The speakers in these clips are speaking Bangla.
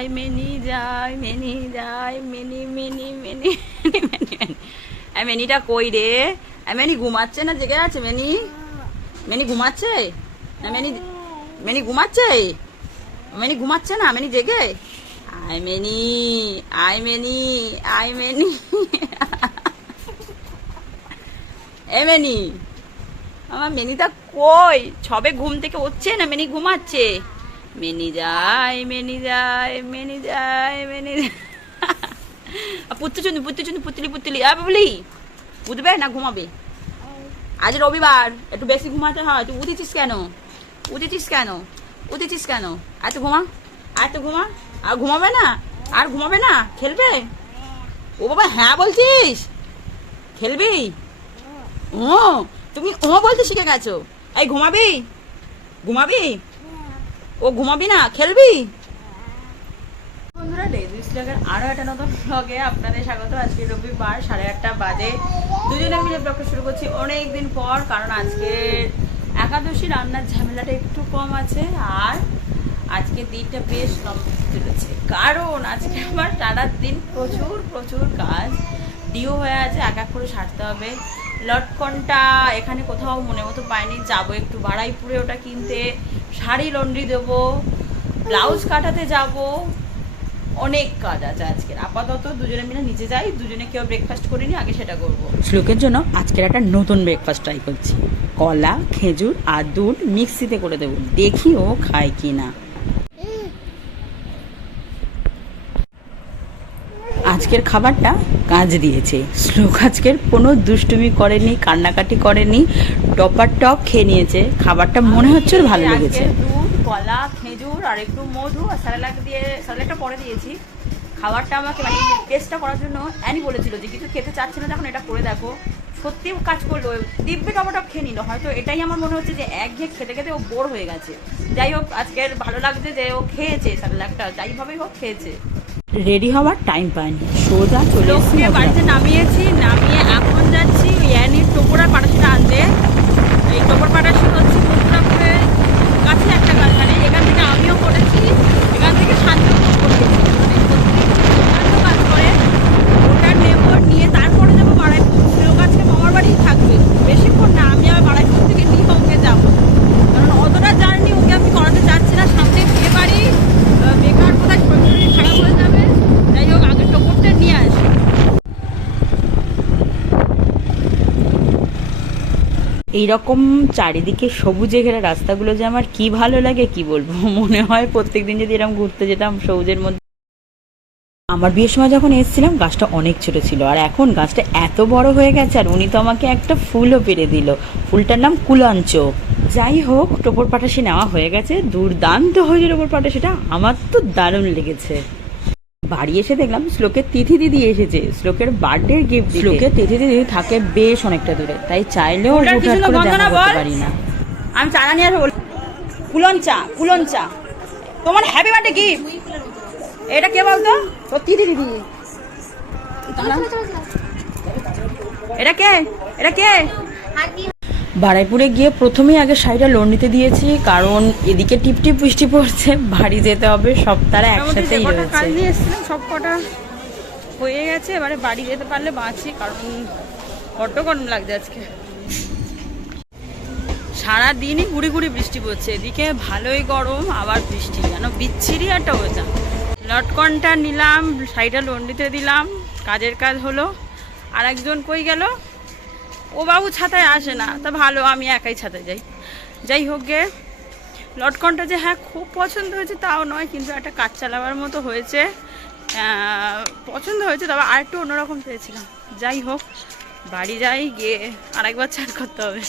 যায় মেনি যায় মেনি যায় মেনি মেনি মেনি মেনি মেনি মেনিটা কই রে? মেনি ঘুমাচ্ছে না? জেগে আছে মেনি মেনি ঘুমাচ্ছে? না মেনি মেনি ঘুমাচ্ছে? মেনি ঘুমাচ্ছে না? মেনি জেগে? আই মেনি আই মেনি আই মেনি এ মেনি আমার মেনিটা কই? ছবে ঘুম থেকে উঠছে না মেনি ঘুমাচ্ছে? মেনি যায় মেনি যায় মেনি যায় মেনি পুত্র চুনি পুত্র চুনি পুতলি পুতলি আ বলি উঠবে না ঘুমাবে? আজ রবিবার, একটু বেশি ঘুমাতে হয়, তুই উঠেছিস কেন? উঠেছিস কেন? উঠেছিস কেন? আর তো ঘুমা? আর তো ঘুমা? আর ঘুমাবে না? আর ঘুমাবে না? খেলবে? ও বাবা হ্যাঁ বলছিস? খেলবি? ও, তুমি ও বলতে শিখে গেছো। এই ঘুমাবি? ঘুমাবি? ও ঘুমাবি না? খেলবি? ব্লগের আরও একটা নতুন আপনাদের স্বাগত। আজকে রবিবার, সাড়ে আটটা বাজে। দুজনে মিলে করছি অনেক দিন পর, কারণ আজকে রান্নার ঝামেলাটা একটু কম আছে, আর দিনটা বেশ লম্বা চলেছে। কারণ আজকে আমার সারা দিন প্রচুর প্রচুর কাজ। ডিও হয়ে আছে, এক এক করে সারতে হবে। লটকনটা এখানে কোথাও মনে মতো পাইনি, যাব একটু বাড়াইপুরে ওটা কিনতে। শাড়ি, লন্ড্রি দেবো, ব্লাউজ কাটাতে যাব। অনেক কাজ আছে আজকের। আপাতত দুজনে মিলে নিচে যাই, দুজনে কেউ ব্রেকফাস্ট করিনি, আগে সেটা করব। শ্লোকের জন্য আজকের একটা নতুন ব্রেকফাস্ট ট্রাই করছি। কলা, খেজুর আর দুধ মিক্সিতে করে দেবো। দেখি ও খায় কি না আজকের খাবারটা কাজ দিয়েছে। শ্লোক আজকের কোনো দুষ্টুমি করেনি কান্নাকাটি করেনি টপার টপ খেয়ে নিয়েছে। খাবারটা মনে হচ্ছে ওর ভালো লেগেছে। কলা খেজুর আর একটু মধু আর স্যালাড দিয়ে স্যালাডটা পরে দিয়েছি। খাবারটা আমাকে মানে টেস্টটা করার জন্য অ্যানি বলেছিল যে কিছু খেতে চাচ্ছে না যখন এটা করে দেখো। সত্যি কাজ করল দিব্যি টপাটপ খেয়ে নিল। হয়তো এটাই আমার মনে হচ্ছে যে এক ঘেয়ে খেতে খেতে ও বোর হয়ে গেছে। যাই হোক আজকের ভালো লাগছে যে ও খেয়েছে স্যালাডটা যাইভাবেই হোক খেয়েছে। রেডি হওয়ার টাইম পাইনি। সোজা চলে বাড়িতে নামিয়েছি নামিয়ে এখন যাচ্ছি ওই টোপরা পাটাশিটা আনতে এই টোপর পাটাশি হচ্ছে মথুরাপুরের কাছে একটা কারখানে এখান থেকে আমিও করেছি এখান থেকে শান্তিপুর করেছি মানে সত্যি দুর্দান্ত কাজ করে ওটা নেব নিয়ে তারপরে যাব বাড়াইপুর লোক আজকে মামার বাড়িই থাকবে বেশিক্ষণ না আমি আবার বাড়াইপুর থেকে নিয়ে ওকে যাব কারণ অতটা জার্নি ওকে আমি করাতে চাচ্ছি না সামনে বিয়ে বাড়ি আহ, বেকার কোথায় শরীর খারাপ হয়ে যাবে যাই হোক আগে টোপরটা নিয়ে আসি এইরকম চারিদিকে সবুজে ঘেরা রাস্তাগুলো যে আমার কি ভালো লাগে, কি বলব? মনে হয় প্রত্যেকদিন যদি এরকম ঘুরতে যেতাম সবুজের মধ্যে। আমার বিয়ের সময় যখন এসেছিলাম, গাছটা অনেক ছোট ছিল। আর এখন গাছটা এত বড় হয়ে গেছে, আর উনি তো আমাকে একটা ফুলও পেরে দিল। ফুলটার নাম কুলাঞ্চ। যাই হোক, টোপর পাটাশি নেওয়া হয়ে গেছে। দুর্দান্ত হয়েছে টোপর পাটাশিটা। আমার তো দারুণ লেগেছে। বাড়ি এসে দেখলাম শ্লোকের তিথি দিদি এসেছে শ্লোকের বার্থডে গিফট শ্লোকের তিথি দিদি থাকে বেশ অনেকটা দূরে তাই চাইলেও হুটহাট করে দেখা করতে পারি না। আমি চা নিয়ে আসব কুলন চা কুলন চা। তোমার হ্যাপি বার্থডে গিফট এটা কে বলতো? ও তিথি দিদি। এটা কে? এটা কে? বারাইপুরে গিয়ে প্রথমেই আগে শাড়িটা লোন নিতে দিয়েছি কারণ এদিকে টিপ টিপ বৃষ্টি পড়ছে বাড়ি যেতে হবে সব তারা একসাথেই রয়েছে। সব কটা হয়ে গেছে এবারে বাড়ি যেতে পারলে বাঁচি কারণ বড্ড গরম লাগছে আজকে? সারা দিনই গুড়ি গুড়ি বৃষ্টি পড়ছে এদিকে ভালোই গরম আবার বৃষ্টি যেন বিচ্ছিরি একটা ওয়েদার লটকনটা নিলাম শাড়িটা লন্ডিতে দিলাম কাজের কাজ হলো আর একজন কই গেল? ও বাবু ছাতায় আসে না, তা ভালো, আমি একাই ছাতায় যাই। যাই হোক গে, লটকনটা যে হ্যাঁ খুব পছন্দ হয়েছে তাও নয়, কিন্তু একটা কাজ চালাবার মতো হয়েছে। পছন্দ হয়েছে, তবে আর একটু অন্যরকম পেয়েছিলাম। যাই হোক, বাড়ি যাই গিয়ে আরেকবার ছাড় করতে হবে।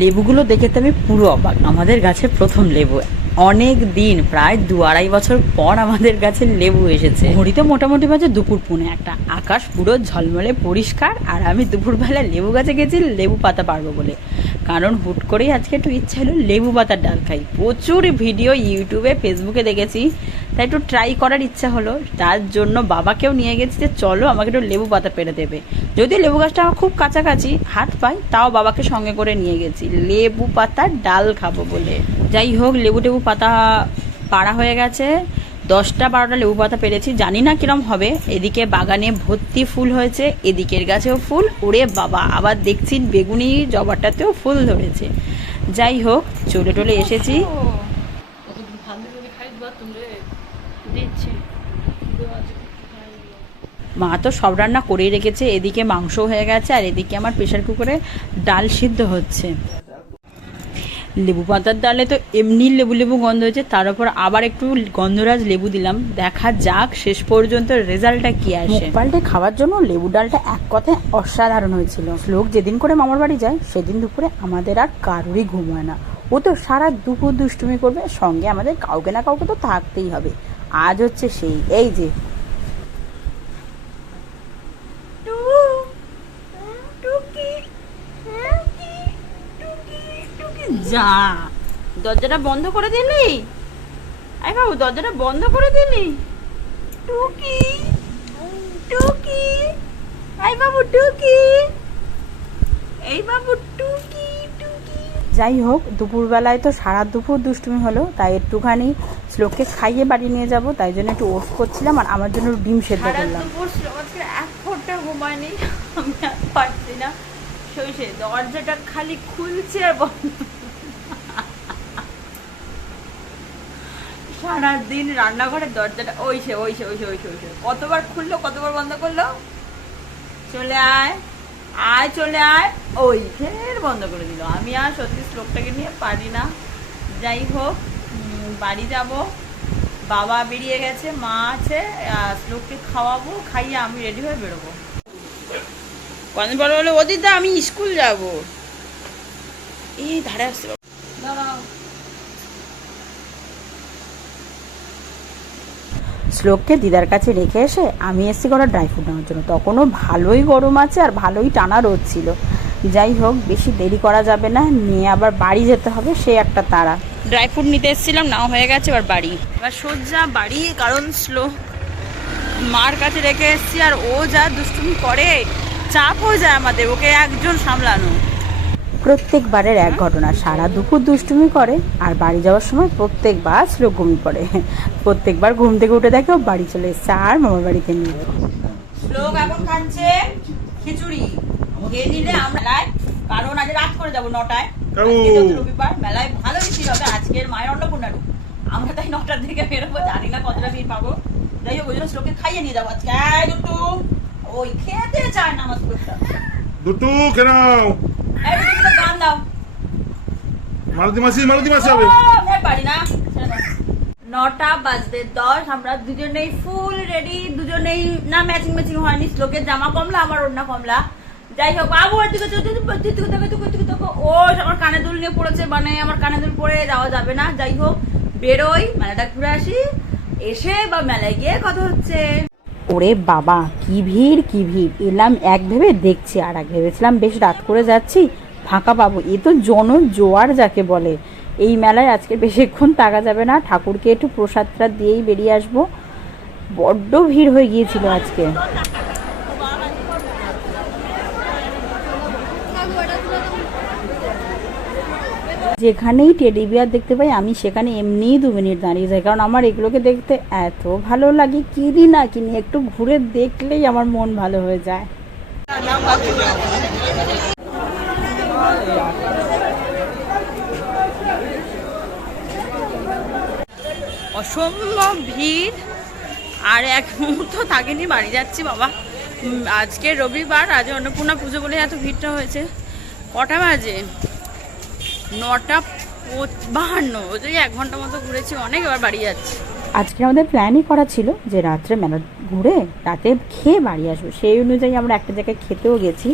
লেবুগুলো দেখে তো আমি পুরো অবাক। আমাদের গাছে প্রথম লেবু। অনেক দিন, প্রায় দু আড়াই বছর পর আমাদের কাছে লেবু এসেছে। ঘড়িতে মোটামুটি বাজে দুপুর পুনে একটা। আকাশ পুরো ঝলমলে পরিষ্কার, আর আমি দুপুরবেলা লেবু গাছে গেছি, লেবু পাতা পারব বলে। কারণ হুট করেই আজকে একটু ইচ্ছা হলো লেবু পাতার ডাল খাই। প্রচুর ভিডিও ইউটিউবে, ফেসবুকে দেখেছি, তাই একটু ট্রাই করার ইচ্ছা হলো। তার জন্য বাবাকেও নিয়ে গেছি যে, চলো আমাকে একটু লেবু পাতা পেরে দেবে। যদিও লেবু গাছটা আমার খুব কাছাকাছি, হাত পাই তাও বাবাকে সঙ্গে করে নিয়ে গেছি। লেবু পাতার ডাল খাব বলে। যাই হোক লেবু টেবু পাতা পাড়া হয়ে গেছে। দশটা, বারোটা লেবু পাতা পেরেছি। জানি না কিরম হবে। এদিকে বাগানে ভর্তি ফুল হয়েছে, এদিকের গাছেও ফুল। ওরে বাবা, আবার দেখছি বেগুনি জবাটাতেও ফুল ধরেছে। যাই হোক চলে টলে এসেছি। মা তো সব রান্না করেই রেখেছে। এদিকে মাংস হয়ে গেছে, আর এদিকে আমার প্রেশার কুকারে ডাল সিদ্ধ হচ্ছে। লেবু পাতার ডালে তো এমনি লেবু লেবু গন্ধ হয়েছে তার উপর আবার একটু গন্ধরাজ লেবু দিলাম। দেখা যাক শেষ পর্যন্ত রেজাল্টটা কি আসে। পাল্টে খাওয়ার জন্য লেবু ডালটা এক কথায় অসাধারণ হয়েছিল। লোক যেদিন করে মামার বাড়ি যায়, সেদিন দুপুরে আমাদের আর কারোরই ঘুম হয় না। ও তো সারা দুপুর দুষ্টুমি করবে, সঙ্গে আমাদের কাউকে না কাউকে তো থাকতেই হবে। আজ হচ্ছে সেই, এই যে যা। দরজাটা বন্ধ করে দিলি? আই বাবু দরজাটা বন্ধ করে দিলি? টুকি টুকি আই বাবু টুকি। এই বাবু টুকি টুকি। যাই হোক দুপুরবেলায় তো সারা দুপুর দুষ্টুমি হলো তাই একটুখানি শ্লোককে খাইয়ে বাড়ি নিয়ে যাব তাই জন্য একটু ওফ করছিলাম আর আমার জন্য ডিম সেদ্ধ সারা করলাম। এক ফোঁটা ঘুমায়নি আমি আর পারছি না। সইসে দরজাটা খালি খুলছে আর বন্ধ। সারাদিন রান্নাঘরের দরজাটা, ওইসে ওইসে ওইসে ওইসে ওইসে। কতবার খুললো, কতবার বন্ধ করল? চলে আয় আয়, চলে আয়। ওই ফের বন্ধ করে দিল। আমি আর সত্যি শ্লোকটাকে নিয়ে পারি না। যাই হোক বাড়ি যাব। বাবা বেরিয়ে গেছে, মা আছে শ্লোককে খাওয়াবো, খাইয়ে আমি রেডি হয়ে বেরোবো। কদিন পরে বলে ওদিদা আমি স্কুল যাব। এই ধারে আসতে দাঁড়াও। শ্লোককে দিদার কাছে রেখে এসে আমি এসেছি করা ড্রাই ফ্রুট নেওয়ার জন্য। তখনও ভালোই গরম আছে আর ভালোই টানা রোদ ছিল। যাই হোক বেশি দেরি করা যাবে না নিয়ে আবার বাড়ি যেতে হবে সে একটা তারা। ড্রাই ফ্রুট নিতে এসেছিলাম নাও হয়ে গেছে এবার বাড়ি। এবার সোজা বাড়ি কারণ স্লো মার কাছে রেখে এসেছি আর ও যা দুষ্টুমি করে চাপ হয়ে যায় আমাদের ওকে একজন সামলানো। প্রত্যেকবারের এক ঘটনা। সারা দুপুর দুষ্টুমি করে আর বাড়ি যাওয়ার সময় প্রত্যেকবার শ্লোক ঘুমিয়ে পড়ে প্রত্যেকবার ঘুম থেকে উঠে দেখে ও বাড়ি চলে এসছে আর মামার বাড়িতে নিয়ে শ্লোক এখন খাচ্ছে খিচুড়ি। খেয়ে নিলে আমরা কারণ আজ রাত করে যাব নটায়। রবিবার মেলায় ভালো বেশি হবে আজকের মায়ের অন্নপূর্ণারু আমরা তাই নটার দিকে বেরোবো জানি না কতটা ভিড় পাবো। যাই হোক ওই জন্য শ্লোককে খাইয়ে নিয়ে যাব আজকে। দুটু ওই খেতে চায় না আমার দুটু কেন দাও মালতি মাসি মালতি মাসি হবে। আমি পারি না। নটা বাজতে দশ আমরা দুজনেই ফুল রেডি দুজনেই না ম্যাচিং ম্যাচিং হয়নি শ্লোকের জামা কমলা আমার ওড়না কমলা। যাই হোক বাবু ওর দিকে চলতে দিকে দেখো দিকে দিকে দেখো ও আমার কানে দুল নিয়ে পড়েছে মানে আমার কানে দুল পরে যাওয়া যাবে না। যাই হোক বেরোই মেলাটা ঘুরে আসি এসে বা মেলায় গিয়ে কথা হচ্ছে। ওরে বাবা কি ভিড় কি ভিড়। এলাম এক ভেবে দেখছি আর এক ভেবেছিলাম বেশ রাত করে যাচ্ছি ফাঁকা পাবো। এ তো জন জোয়ার যাকে বলে। এই মেলায় আজকে বেশিক্ষণ থাকা যাবে না। ঠাকুরকে একটু প্রসাদটা দিয়েই বেরিয়ে আসব। বড্ড ভিড় হয়ে গিয়েছিল আজকে। যেখানেই টেডি বিয়ার দেখতে পাই, আমি সেখানে এমনিই দু মিনিট দাঁড়িয়ে যাই। কারণ আমার এগুলোকে দেখতে এত ভালো লাগে কিনি না কিনি, একটু ঘুরে দেখলেই আমার মন ভালো হয়ে যায়। অসম্ভব ভিড়। আর এক মুহূর্ত থাকেনি, বাড়ি যাচ্ছি বাবা। আজকে রবিবার, আজ অন্নপূর্ণা পুজো বলে এত ভিড়টা হয়েছে। কটা বাজে? নটা বাহান্ন। ওই এক ঘণ্টা মতো ঘুরেছি, অনেক এবার বাড়ি যাচ্ছি। আজকে আমাদের প্ল্যানই করা ছিল যে রাত্রে মেলা ঘুরে রাতে খেয়ে বাড়ি আসব। সেই অনুযায়ী আমরা একটা জায়গায় খেতেও গেছি।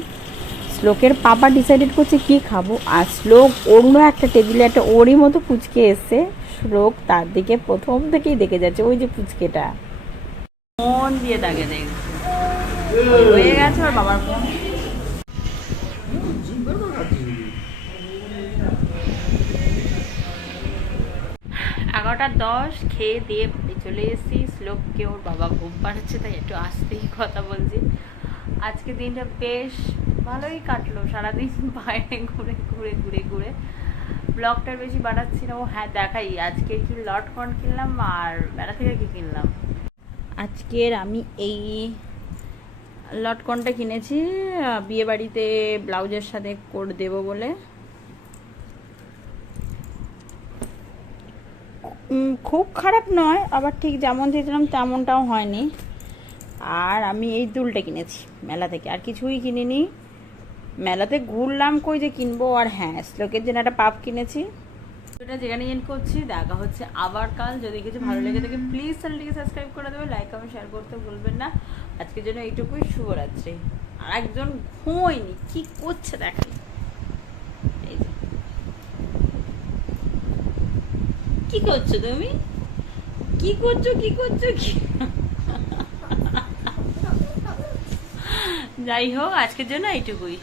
শ্লোকের পাপা ডিসাইডেড করছে কি খাব? আর শ্লোক অন্য একটা টেবিলে একটা ওরই মতো পুচকে এসছে। শ্লোক তার দিকে প্রথম থেকেই দেখে যাচ্ছে, ওই যে পুচকেটা। মন দিয়ে তাকে হয়ে গেছে ওর বাবার ফোন এগারোটা দশ, খেয়ে দিয়ে বাড়ি চলে এসেছি। শ্লোককে ওর বাবা ঘুম পাড়াচ্ছে, তাই একটু আসতেই কথা বলছি। আজকে দিনটা বেশ ভালোই কাটলো, সারাদিন বাইরে ঘুরে ঘুরে ঘুরে ঘুরে। ব্লগটার বেশি বাড়াচ্ছি না। ও হ্যাঁ দেখাই। আজকে কি লটকন কিনলাম আর মেলা থেকে কি কিনলাম? আজকের আমি এই লটকনটা কিনেছি। বিয়ে বাড়িতে ব্লাউজের সাথে কোট দেব বলে। খুব খারাপ নয়, আবার ঠিক যেমন চেয়েছিলাম তেমনটাও হয়নি। আর আমি এই দুলটা কিনেছি মেলা থেকে। আর কিছুই কিনিনি। মেলাতে ঘুরলাম কই যে কিনবো আর হ্যাঁ শ্লোকের জন্য একটা পাপ কিনেছি। এটা যেখানে এন্ড করছি দেখা হচ্ছে আবার কাল। যদি কিছু ভালো লেগে থাকে প্লিজ চ্যানেলটিকে সাবস্ক্রাইব করে দেবে লাইক কমেন্ট শেয়ার করতে ভুলবেন না। আজকের জন্য এইটুকুই শুভরাত্রি। আর একজন ঘুমোয়নি কি করছে দেখেন। এই যে। কি করছ তুমি? কি করছ কি করছ কি? যাই হোক আজকের জন্য এইটুকুই।